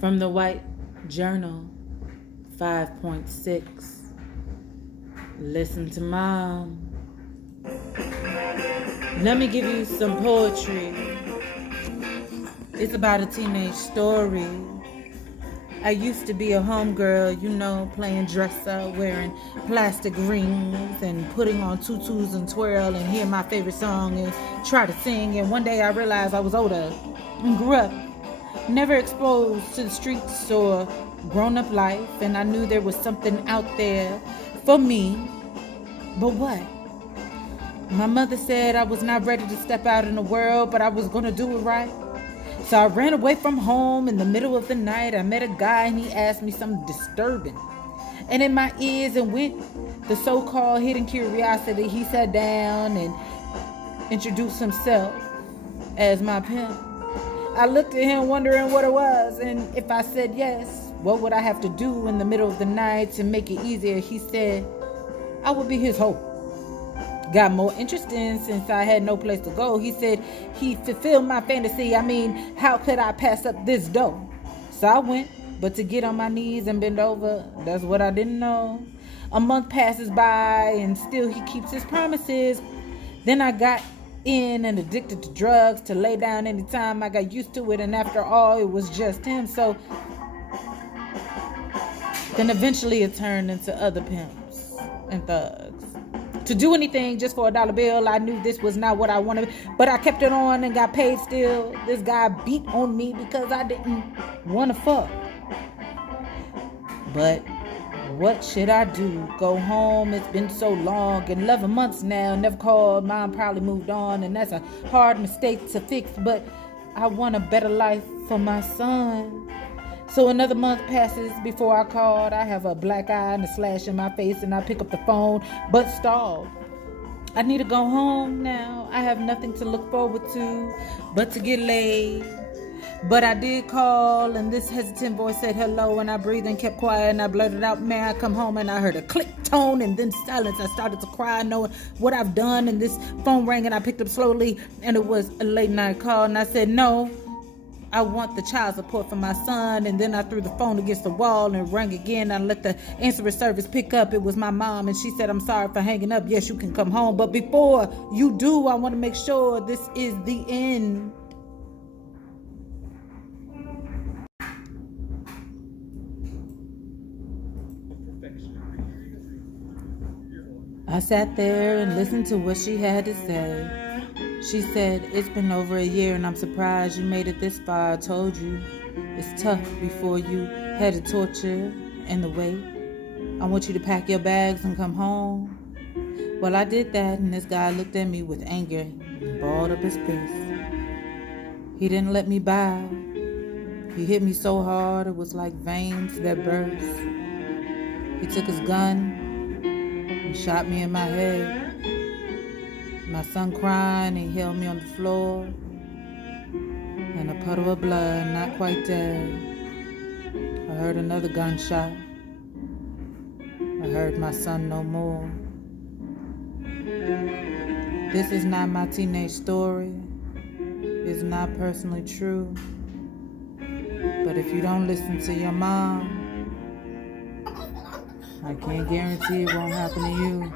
From the White Journal 5.6. Listen to Mom. Let me give you some poetry. It's about a teenage story. I used to be a homegirl, playing dress up, wearing plastic rings and putting on tutus and twirl and hear my favorite song and try to sing. And one day I realized I was older and grew up, never exposed to the streets or grown-up life, and I knew there was something out there for me. But what? My mother said I was not ready to step out in the world, but I was going to do it right. So I ran away from home in the middle of the night. I met a guy and he asked me something disturbing. And in my ears and went the so-called hidden curiosity. He sat down and introduced himself as my pimp. I looked at him wondering what it was, and if I said yes, what would I have to do in the middle of the night to make it easier? He said I would be his hope. Got more interesting since I had no place to go. He said he fulfilled my fantasy. How could I pass up this dough? So I went, but to get on my knees and bend over, that's what I didn't know. A month passes by and still he keeps his promises. Then I got in and addicted to drugs to lay down anytime. I got used to it, and after all, it was just him. So then eventually it turned into other pimps and thugs. To do anything just for $1 bill, I knew this was not what I wanted, but I kept it on and got paid still. This guy beat on me because I didn't want to fuck. But what should I do? Go home? It's been so long, 11 months now, never called. Mom probably moved on, and that's a hard mistake to fix, but I want a better life for my son. So another month passes before I called. I have a black eye and a slash in my face, and I pick up the phone, but stalled. I need to go home now. I have nothing to look forward to but to get laid. But I did call, and this hesitant voice said hello, and I breathed and kept quiet, and I blurted out, "May I come home?" And I heard a click tone and then silence. I started to cry, knowing what I've done, and this phone rang, and I picked up slowly, and it was a late night call, and I said, "No, I want the child support for my son." And then I threw the phone against the wall and it rang again. I let the answering service pick up. It was my mom, and she said, "I'm sorry for hanging up. Yes, you can come home. But before you do, I want to make sure this is the end." I sat there and listened to what she had to say. She said, "It's been over a year and I'm surprised you made it this far. I told you it's tough before you had the torture and the wait. I want you to pack your bags and come home." Well, I did that, and this guy looked at me with anger and balled up his face. He didn't let me bow. He hit me so hard it was like veins that burst. He took his gun and shot me in my head. My son crying, he held me on the floor, and a puddle of blood, not quite dead. I heard another gunshot. I heard my son no more. This is not my teenage story. It's not personally true. But if you don't listen to your mom, I can't guarantee it won't happen to you.